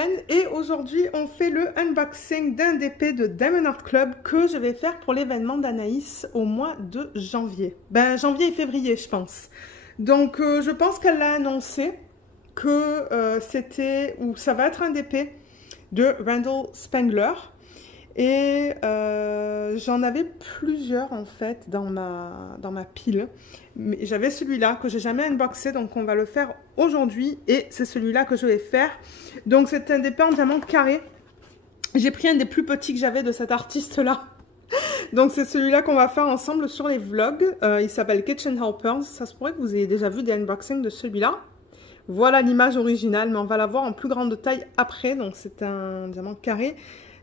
Lorraine et aujourd'hui on fait le unboxing d'un DP de Diamond Art Club que je vais faire pour l'événement d'Anaïs au mois de janvier. Ben janvier et février je pense. Donc je pense qu'elle l'a annoncé que c'était ou ça va être un DP de Randall Spangler. Et j'en avais plusieurs en fait dans ma pile. Mais j'avais celui-là que j'ai jamais unboxé, donc on va le faire aujourd'hui. Et c'est celui-là que je vais faire. Donc c'est un DP en diamant carré. J'ai pris un des plus petits que j'avais de cet artiste-là. Donc c'est celui-là qu'on va faire ensemble sur les vlogs. Il s'appelle Kitchen Helpers. Ça se pourrait que vous ayez déjà vu des unboxings de celui-là. Voilà l'image originale, mais on va la voir en plus grande taille après. Donc c'est un diamant carré.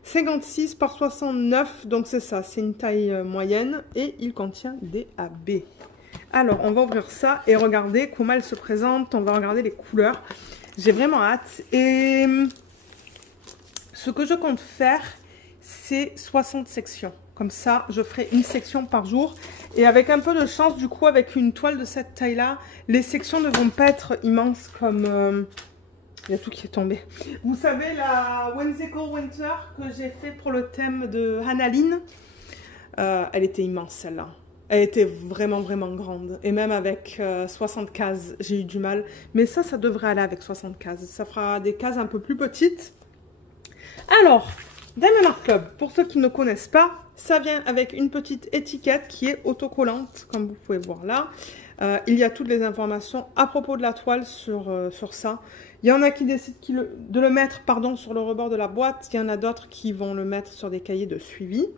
56 par 69, donc c'est ça, c'est une taille moyenne et il contient des AB. Alors, on va ouvrir ça et regarder comment elle se présente, on va regarder les couleurs. J'ai vraiment hâte et ce que je compte faire, c'est 60 sections. Comme ça, je ferai une section par jour et avec un peu de chance, du coup, avec une toile de cette taille-là, les sections ne vont pas être immenses comme... Il y a tout qui est tombé. Vous savez, la Whimsical Winter que j'ai fait pour le thème de Hannah-Lynn, elle était immense celle-là. Elle était vraiment, vraiment grande. Et même avec 60 cases, j'ai eu du mal. Mais ça devrait aller avec 60 cases. Ça fera des cases un peu plus petites. Alors, Diamond Art Club, pour ceux qui ne connaissent pas, ça vient avec une petite étiquette qui est autocollante, comme vous pouvez voir là. Il y a toutes les informations à propos de la toile sur ça. Il y en a qui décident de le mettre sur le rebord de la boîte. Il y en a d'autres qui vont le mettre sur des cahiers de suivi.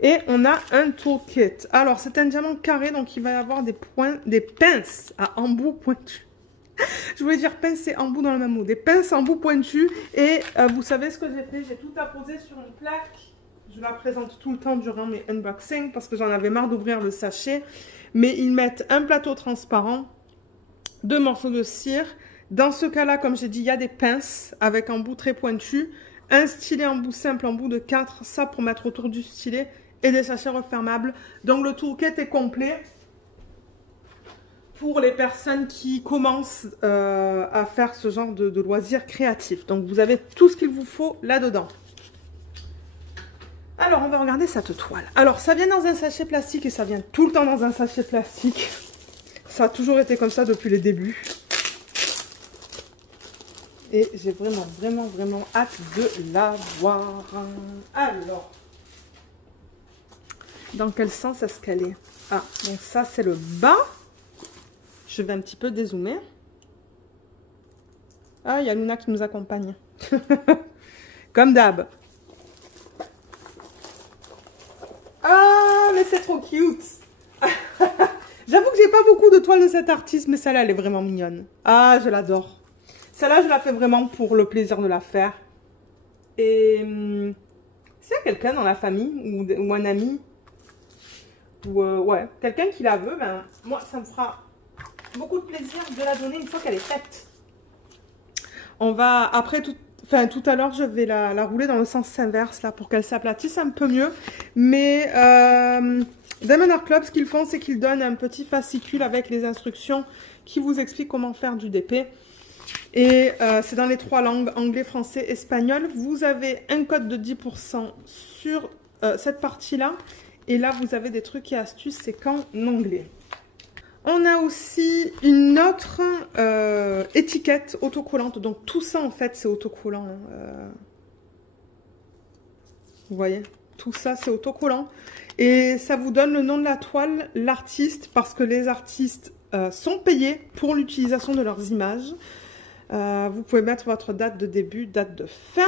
Et on a un toolkit. Alors, c'est un diamant carré, donc il va y avoir des pinces à embout pointu. Je voulais dire pince et embout dans le même mot. Des pinces à embout pointu. Et vous savez ce que j'ai fait? J'ai tout apposé sur une plaque. Je la présente tout le temps durant mes unboxings parce que j'en avais marre d'ouvrir le sachet. Mais ils mettent un plateau transparent, 2 morceaux de cire. Dans ce cas-là, comme j'ai dit, il y a des pinces avec un bout très pointu, un stylet en bout simple, en bout de 4, ça pour mettre autour du stylet, et des sachets refermables. Donc le toolkit est complet pour les personnes qui commencent à faire ce genre de loisirs créatifs. Donc vous avez tout ce qu'il vous faut là-dedans. Alors on va regarder cette toile. Alors ça vient dans un sachet plastique et ça vient tout le temps dans un sachet plastique. Ça a toujours été comme ça depuis les débuts. Et j'ai vraiment, vraiment, vraiment hâte de la voir. Alors, dans quel sens est-ce qu'elle est? Ah, donc ça, c'est le bas. Je vais un petit peu dézoomer. Ah, il y a Luna qui nous accompagne. Comme d'hab. Ah, mais c'est trop cute. J'avoue que j'ai pas beaucoup de toiles de cet artiste, mais celle-là, elle est vraiment mignonne. Ah, je l'adore. Celle-là, je la fais vraiment pour le plaisir de la faire. Et s'il y a quelqu'un dans la famille ou un ami, ou ouais, quelqu'un qui la veut, ben, moi, ça me fera beaucoup de plaisir de la donner une fois qu'elle est faite. On va, après, tout à l'heure, je vais la rouler dans le sens inverse, là, pour qu'elle s'aplatisse un peu mieux. Mais Diamond Art Club, ce qu'ils font, c'est qu'ils donnent un petit fascicule avec les instructions qui vous expliquent comment faire du DP. Et c'est dans les 3 langues, anglais, français, espagnol. Vous avez un code de 10% sur cette partie-là. Et là, vous avez des trucs et astuces, c'est qu'en anglais. On a aussi une autre étiquette autocollante. Donc tout ça, en fait, c'est autocollant. Vous voyez? Tout ça, c'est autocollant. Et ça vous donne le nom de la toile, l'artiste, parce que les artistes sont payés pour l'utilisation de leurs images. Vous pouvez mettre votre date de début, date de fin.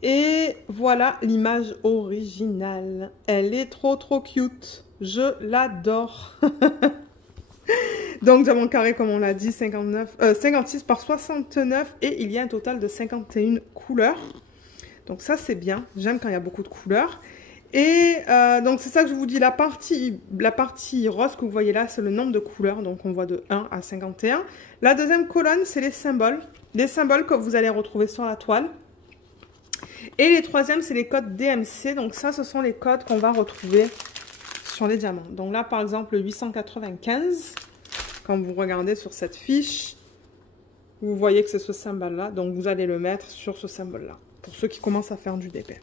Et voilà l'image originale. Elle est trop trop cute. Je l'adore. Donc diamant carré comme on l'a dit, 56 par 69. Et il y a un total de 51 couleurs. Donc ça c'est bien. J'aime quand il y a beaucoup de couleurs. Et donc c'est ça que je vous dis, la partie rose que vous voyez là, c'est le nombre de couleurs, donc on voit de 1 à 51. La deuxième colonne, c'est les symboles que vous allez retrouver sur la toile. Et les troisièmes, c'est les codes DMC, donc ça, ce sont les codes qu'on va retrouver sur les diamants. Donc là, par exemple, le 895, quand vous regardez sur cette fiche, Vous voyez que c'est ce symbole-là, donc vous allez le mettre sur ce symbole-là, pour ceux qui commencent à faire du DP.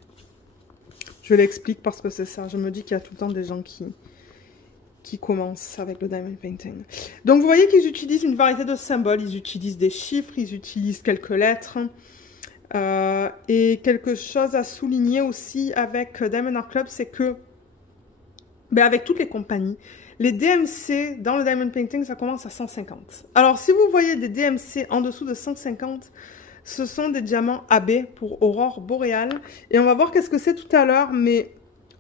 Je l'explique parce que c'est ça, je me dis qu'il y a tout le temps des gens qui commencent avec le diamond painting. Donc vous voyez qu'ils utilisent une variété de symboles, ils utilisent des chiffres, ils utilisent quelques lettres, et quelque chose à souligner aussi avec Diamond Art Club, c'est que, avec toutes les compagnies, les DMC dans le Diamond Painting, ça commence à 150. Alors, si vous voyez des DMC en dessous de 150, ce sont des diamants AB pour Aurore Boréale. Et on va voir qu'est-ce que c'est tout à l'heure. Mais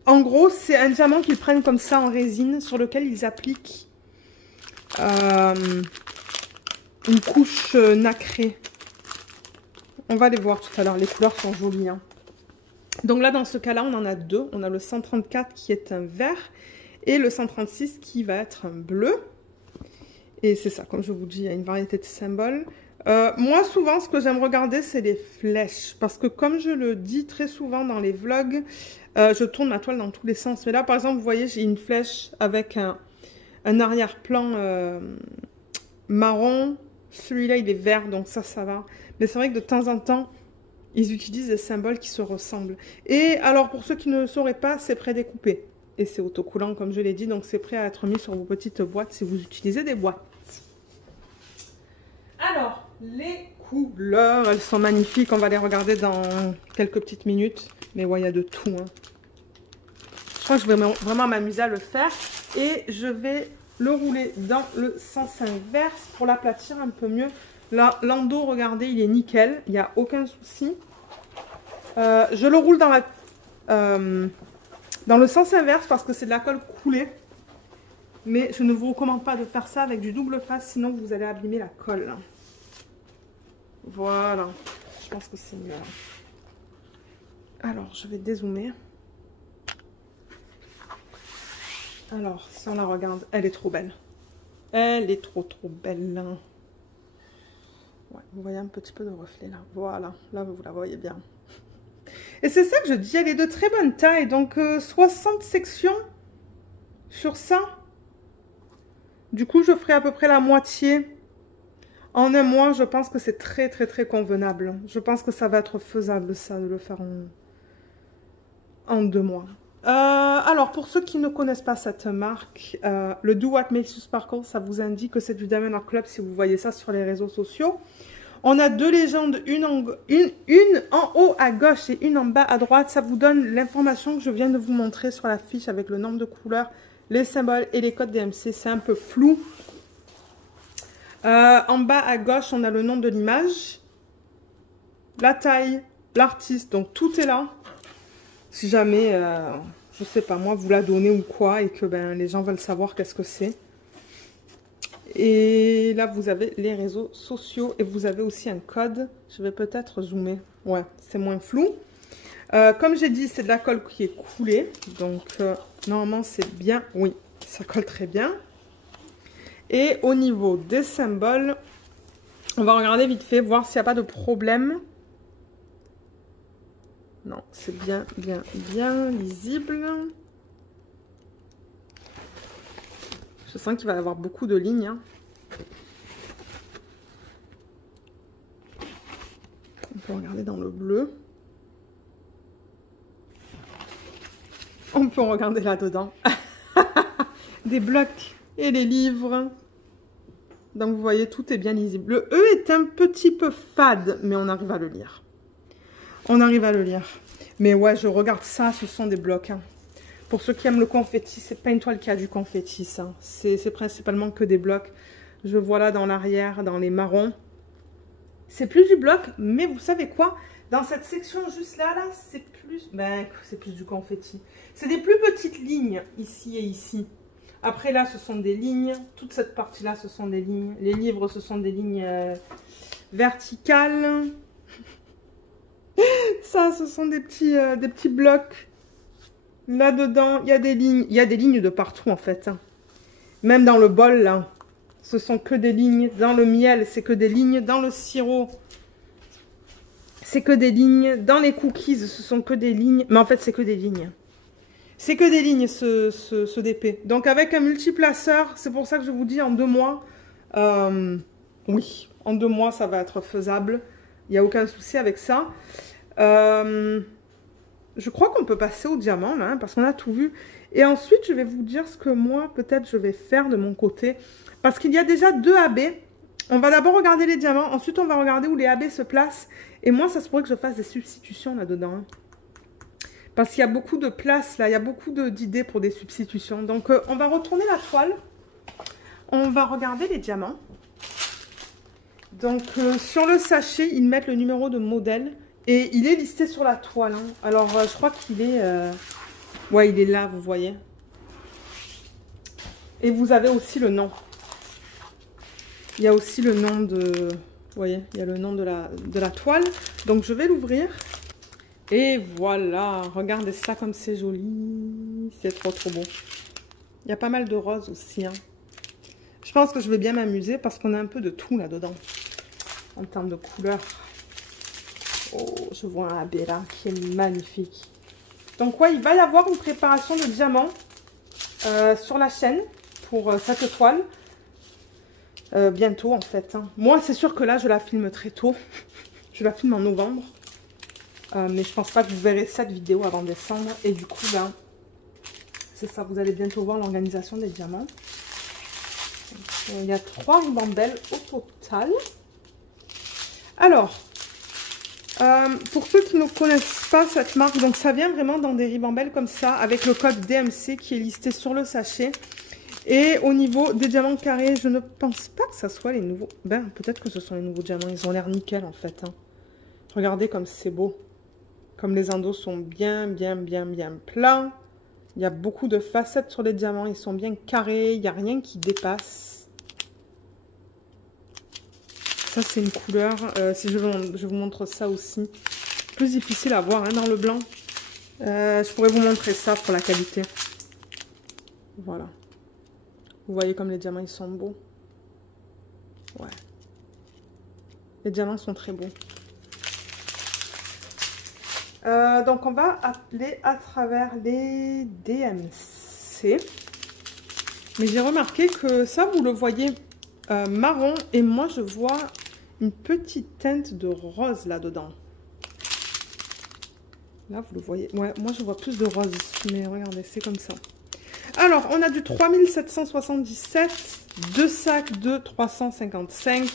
en gros, c'est un diamant qu'ils prennent comme ça en résine, sur lequel ils appliquent une couche nacrée. On va les voir tout à l'heure. Les couleurs sont jolies, hein. Donc là, dans ce cas-là, on en a deux. On a le 134 qui est un vert. Et le 136 qui va être un bleu. Et c'est ça, comme je vous dis, il y a une variété de symboles. Moi, souvent, ce que j'aime regarder, c'est les flèches. Parce que comme je le dis très souvent dans les vlogs, je tourne ma toile dans tous les sens. Mais là, par exemple, vous voyez, j'ai une flèche avec un arrière-plan marron. Celui-là, il est vert, donc ça va. Mais c'est vrai que de temps en temps, ils utilisent des symboles qui se ressemblent. Et alors, pour ceux qui ne le sauraient pas, c'est prédécoupé. Et c'est autocollant, comme je l'ai dit, donc c'est prêt à être mis sur vos petites boîtes si vous utilisez des boîtes. Alors, les couleurs, elles sont magnifiques. On va les regarder dans quelques petites minutes. Mais ouais, il y a de tout, hein. Je crois que je vais vraiment m'amuser à le faire. Et je vais le rouler dans le sens inverse pour l'aplatir un peu mieux. Là, l'endos, regardez, il est nickel. Il n'y a aucun souci. Je le roule dans le sens inverse parce que c'est de la colle coulée. Mais je ne vous recommande pas de faire ça avec du double face, sinon vous allez abîmer la colle. Voilà. Je pense que c'est mieux. Alors, je vais dézoomer. Alors, si on la regarde, elle est trop belle. Elle est trop belle. Ouais, vous voyez un petit peu de reflet là. Voilà, là vous la voyez bien. Et c'est ça que je dis, elle est de très bonne taille. Donc 60 sections sur ça. Du coup, je ferai à peu près la moitié en un mois. Je pense que c'est très convenable. Je pense que ça va être faisable ça, de le faire en 2 mois. Alors, pour ceux qui ne connaissent pas cette marque, le Do What Makes You Sparkle, ça vous indique que c'est du Diamond Art Club si vous voyez ça sur les réseaux sociaux. On a 2 légendes, une en haut à gauche et une en bas à droite. Ça vous donne l'information que je viens de vous montrer sur la fiche avec le nombre de couleurs, les symboles et les codes DMC. C'est un peu flou. En bas à gauche, on a le nom de l'image, la taille, l'artiste. Donc tout est là. Si jamais, je sais pas moi, vous la donnez ou quoi et que les gens veulent savoir qu'est-ce que c'est. Et là, vous avez les réseaux sociaux et vous avez aussi un code. Je vais peut-être zoomer. Ouais, c'est moins flou. Comme j'ai dit, c'est de la colle qui est coulée. Donc, normalement, c'est bien. Oui, ça colle très bien. Et au niveau des symboles, on va regarder vite fait, voir s'il n'y a pas de problème. Non, c'est bien lisible. Je sens qu'il va y avoir beaucoup de lignes. Hein. On peut regarder dans le bleu. On peut regarder là-dedans. Des blocs et les livres. Donc vous voyez, tout est bien lisible. Le E est un petit peu fade, mais on arrive à le lire. On arrive à le lire. Mais ouais, je regarde ça, ce sont des blocs. Hein. Pour ceux qui aiment le confetti, c'est pas une toile qui a du confetti, ça. C'est principalement que des blocs. Je vois là dans l'arrière, dans les marrons. C'est plus du bloc, mais vous savez quoi? Dans cette section juste là, c'est plus du confetti. C'est des plus petites lignes, ici et ici. Après là, ce sont des lignes. Toute cette partie-là, ce sont des lignes. Les livres, ce sont des lignes verticales. Ça, ce sont des petits blocs. Là-dedans, il y a des lignes. Il y a des lignes de partout, en fait. Même dans le bol, là, ce sont que des lignes. Dans le miel, c'est que des lignes. Dans le sirop, c'est que des lignes. Dans les cookies, ce sont que des lignes. Mais en fait, c'est que des lignes. C'est que des lignes, ce DP. Donc, avec un multiplaceur, c'est pour ça que je vous dis, en 2 mois, Oui, en 2 mois, ça va être faisable. Il n'y a aucun souci avec ça. Je crois qu'on peut passer au diamant, là, hein, parce qu'on a tout vu. Et ensuite, je vais vous dire ce que moi, peut-être, je vais faire de mon côté. Parce qu'il y a déjà 2 AB. On va d'abord regarder les diamants. Ensuite, on va regarder où les AB se placent. Et moi, ça se pourrait que je fasse des substitutions là-dedans. Hein. Parce qu'il y a beaucoup de place, là. Il y a beaucoup d'idées pour des substitutions. Donc, on va retourner la toile. On va regarder les diamants. Donc, sur le sachet, ils mettent le numéro de modèle. Et il est listé sur la toile. Hein. Alors, je crois qu'il est... Ouais, il est là, vous voyez. Et vous avez aussi le nom. Il y a aussi le nom de... Vous voyez, il y a le nom de la toile. Donc, je vais l'ouvrir. Et voilà. Regardez ça comme c'est joli. C'est trop, trop beau. Il y a pas mal de roses aussi. Hein. Je pense que je vais bien m'amuser parce qu'on a un peu de tout là-dedans. En termes de couleurs. Oh, je vois un AB là qui est magnifique. Donc, ouais, il va y avoir une préparation de diamants sur la chaîne pour cette toile. Bientôt, en fait. Hein. Moi, c'est sûr que là, je la filme très tôt. Je la filme en novembre. Mais je pense pas que vous verrez cette vidéo avant décembre. Et du coup, ben, c'est ça. Vous allez bientôt voir l'organisation des diamants. Donc, il y a 3 ribambelles au total. Alors... pour ceux qui ne connaissent pas cette marque, donc ça vient vraiment dans des ribambelles comme ça, avec le code DMC qui est listé sur le sachet. Et au niveau des diamants carrés, je ne pense pas que ça soit les nouveaux. Ben, peut-être que ce sont les nouveaux diamants, ils ont l'air nickel en fait. Hein. Regardez comme c'est beau. Comme les endos sont bien plats. Il y a beaucoup de facettes sur les diamants, ils sont bien carrés, il n'y a rien qui dépasse. Ça, c'est une couleur, si je vous montre ça aussi, plus difficile à voir hein, dans le blanc. Je pourrais vous montrer ça pour la qualité. Voilà. Vous voyez comme les diamants, ils sont beaux. Ouais. Les diamants sont très beaux. Donc, on va aller à travers les DMC. Mais j'ai remarqué que ça, vous le voyez marron. Et moi, je vois... une petite teinte de rose là-dedans. Là, vous le voyez. Ouais, moi, je vois plus de rose. Mais regardez, c'est comme ça. Alors, on a du 3777. 2 sacs de 355.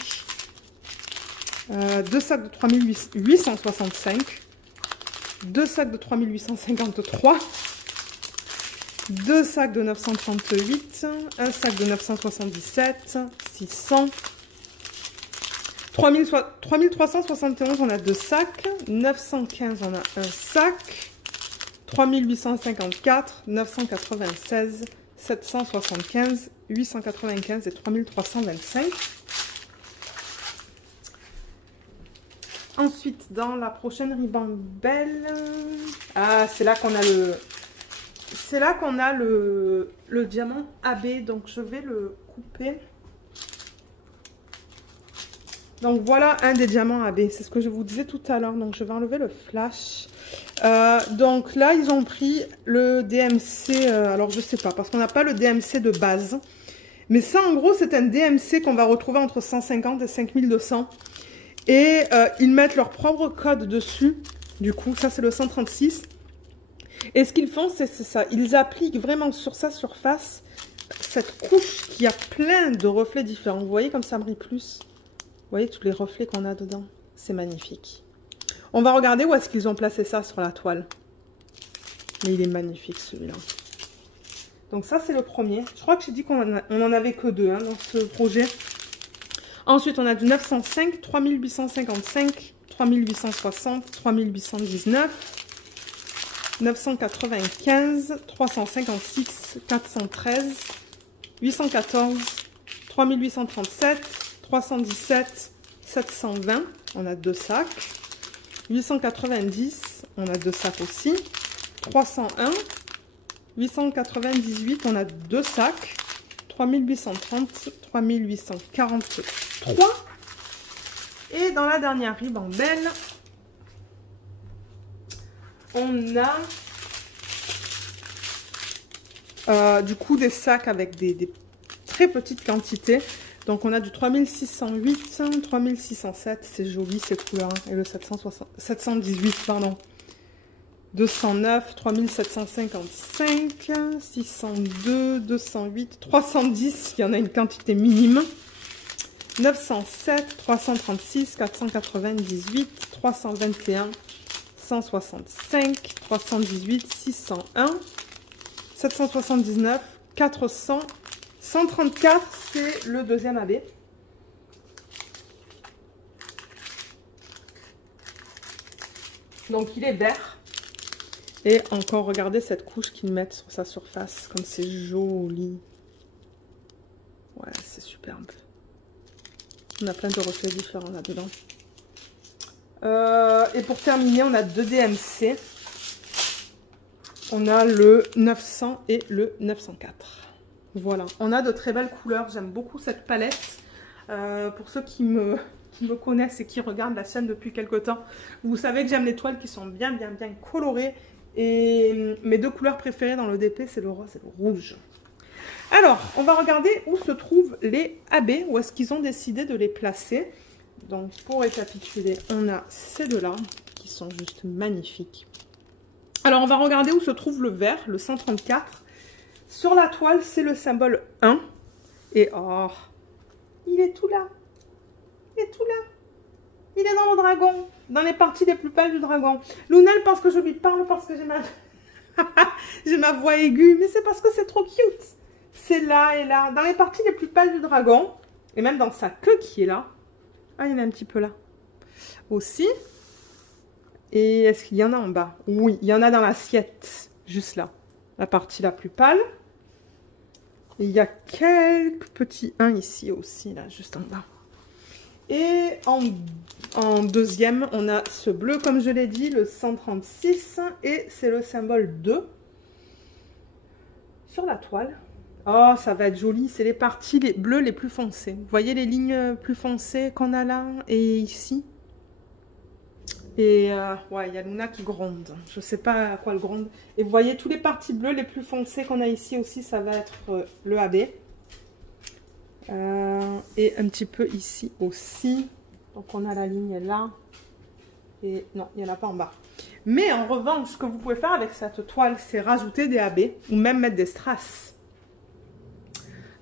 2 sacs de 3865. 2 sacs de 3853. 2 sacs de 938. 1 sac de 977. 600. 3371, on a 2 sacs. 915, on a 1 sac. 3854, 996, 775, 895 et 3325. Ensuite, dans la prochaine ribambelle, ah, c'est là qu'on a le... C'est là qu'on a le diamant AB, donc je vais le couper. Donc voilà un des diamants AB, c'est ce que je vous disais tout à l'heure. Donc je vais enlever le flash. Donc là ils ont pris le DMC, alors je sais pas, parce qu'on n'a pas le DMC de base. Mais ça en gros c'est un DMC qu'on va retrouver entre 150 et 5200. Et ils mettent leur propre code dessus. Du coup ça c'est le 136. Et ce qu'ils font c'est ça, ils appliquent vraiment sur sa surface cette couche qui a plein de reflets différents. Vous voyez comme ça brille plus. Vous voyez tous les reflets qu'on a dedans. C'est magnifique. On va regarder où est-ce qu'ils ont placé ça sur la toile. Mais il est magnifique celui-là. Donc ça c'est le premier. Je crois que j'ai dit qu'on en avait que 2 hein, dans ce projet. Ensuite on a du 905, 3855, 3860, 3819, 995, 356, 413, 814, 3837, 317, 720, on a 2 sacs. 890, on a 2 sacs aussi. 301, 898, on a 2 sacs. 3830, 3843. Et dans la dernière ribambelle, on a du coup des sacs avec des très petite quantité. Donc on a du 3608, 3607, c'est joli ces couleurs, hein. Et le 718, pardon. 209, 3755, 602, 208, 310, il y en a une quantité minime. 907, 336, 498, 321, 165, 318, 601, 779, 400, 134, c'est le deuxième AB. Donc il est vert. Et encore, regardez cette couche qu'ils mettent sur sa surface, comme c'est joli. Ouais, c'est superbe. On a plein de reflets différents là-dedans. Et pour terminer, on a deux DMC. On a le 900 et le 904. Voilà, on a de très belles couleurs. J'aime beaucoup cette palette. Pour ceux qui me connaissent et qui regardent la chaîne depuis quelques temps, vous savez que j'aime les toiles qui sont bien colorées. Et mes deux couleurs préférées dans le DP, c'est le rose et le rouge. Alors, on va regarder où se trouvent les AB, où est-ce qu'ils ont décidé de les placer. Donc, pour récapituler, on a ces deux-là, qui sont juste magnifiques. Alors, on va regarder où se trouve le vert, le 134. Sur la toile, c'est le symbole 1. Et oh, il est tout là. Il est tout là. Il est dans le dragon, dans les parties les plus pâles du dragon. Luna, elle pense que je lui parle parce que j'ai ma voix aiguë, mais c'est parce que c'est trop cute. C'est là et là, dans les parties les plus pâles du dragon, et même dans sa queue qui est là. Ah, il y en a un petit peu là aussi. Et est-ce qu'il y en a en bas? Oui, il y en a dans l'assiette, juste là, la partie la plus pâle. Et il y a quelques petits 1 ici aussi, là, juste en bas. Et en deuxième, on a ce bleu, comme je l'ai dit, le 136, et c'est le symbole 2 sur la toile. Oh, ça va être joli, c'est les parties bleues les plus foncées. Vous voyez les lignes plus foncées qu'on a là et ici? Et ouais, il y a Luna qui gronde. Je ne sais pas à quoi elle gronde. Et vous voyez, tous les parties bleues les plus foncées qu'on a ici aussi, ça va être le AB. Et un petit peu ici aussi. Donc on a la ligne là. Et non, il n'y en a pas en bas. Mais en revanche, ce que vous pouvez faire avec cette toile, c'est rajouter des AB ou même mettre des strass.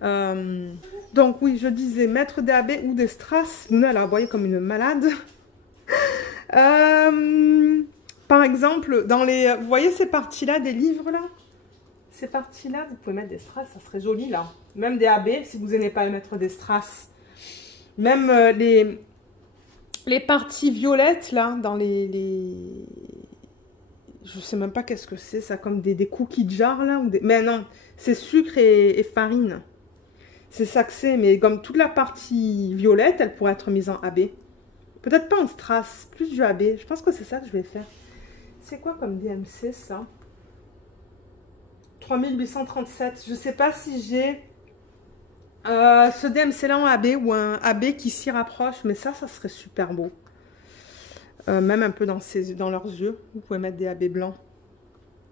Donc oui, je disais mettre des AB ou des strass. Luna, elle a envoyé comme une malade. Par exemple, dans les... Vous voyez ces parties-là des livres là? Ces parties-là, vous pouvez mettre des strass, ça serait joli là. Même des AB, si vous n'aimez pas mettre des strass. Même les parties violettes là, dans les... Je sais même pas qu'est-ce que c'est, ça, comme des cookies jar là. Ou des... Mais non, c'est sucre et farine. C'est ça que c'est, mais comme toute la partie violette, elle pourrait être mise en AB. Peut-être pas en strass, plus du AB. Je pense que c'est ça que je vais faire. C'est quoi comme DMC ça? 3837. Je sais pas si j'ai ce DMC là en AB ou un AB qui s'y rapproche, mais ça serait super beau. Même un peu dans leurs yeux. Vous pouvez mettre des AB blancs.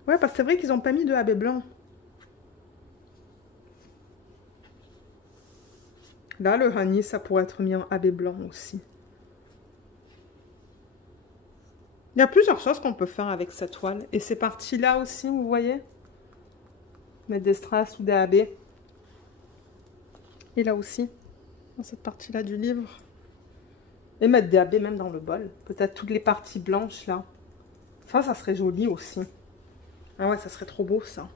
Ouais, parce que c'est vrai qu'ils n'ont pas mis de AB blancs. Là, le honey, ça pourrait être mis en AB blanc aussi. Il y a plusieurs choses qu'on peut faire avec cette toile. Et ces parties-là aussi, vous voyez? Mettre des strass ou des AB. Et là aussi, dans cette partie-là du livre. Et mettre des AB même dans le bol. Peut-être toutes les parties blanches, là. Ça serait joli aussi. Ah ouais, ça serait trop beau, ça.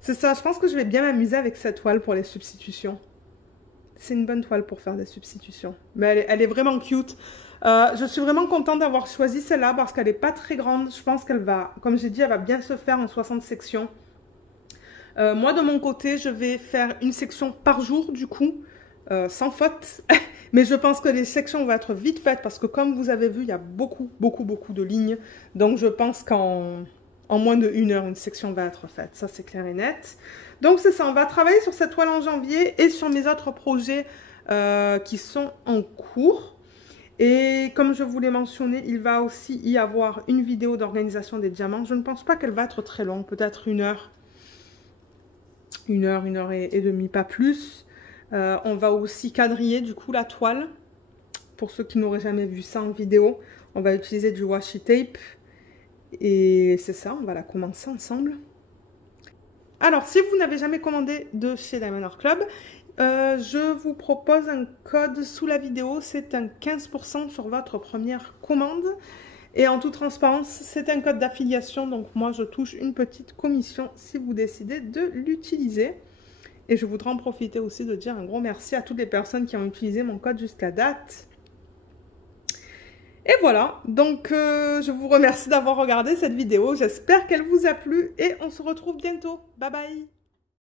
C'est ça, je pense que je vais bien m'amuser avec cette toile pour les substitutions. C'est une bonne toile pour faire des substitutions. Mais elle est vraiment cute. Je suis vraiment contente d'avoir choisi celle-là parce qu'elle n'est pas très grande. Je pense qu'elle va, comme j'ai dit, elle va bien se faire en 60 sections. Moi, de mon côté, je vais faire une section par jour, du coup, sans faute. Mais je pense que les sections vont être vite faites parce que, comme vous avez vu, il y a beaucoup de lignes. Donc, je pense qu'en moins de 1 heure, une section va être faite. Ça, c'est clair et net. Donc, c'est ça. On va travailler sur cette toile en janvier et sur mes autres projets qui sont en cours. Et comme je vous l'ai mentionné, il va aussi y avoir une vidéo d'organisation des diamants. Je ne pense pas qu'elle va être très longue, peut-être 1 heure. 1 heure et demie, pas plus. On va aussi quadriller du coup la toile. Pour ceux qui n'auraient jamais vu ça en vidéo, on va utiliser du washi tape. Et c'est ça, on va la commencer ensemble. Alors, si vous n'avez jamais commandé de chez Diamond Art Club, je vous propose un code sous la vidéo. C'est un 15% sur votre première commande. Et en toute transparence, c'est un code d'affiliation. Donc, moi, je touche une petite commission si vous décidez de l'utiliser. Et je voudrais en profiter aussi de dire un gros merci à toutes les personnes qui ont utilisé mon code jusqu'à date. Et voilà, donc je vous remercie d'avoir regardé cette vidéo. J'espère qu'elle vous a plu et on se retrouve bientôt. Bye bye!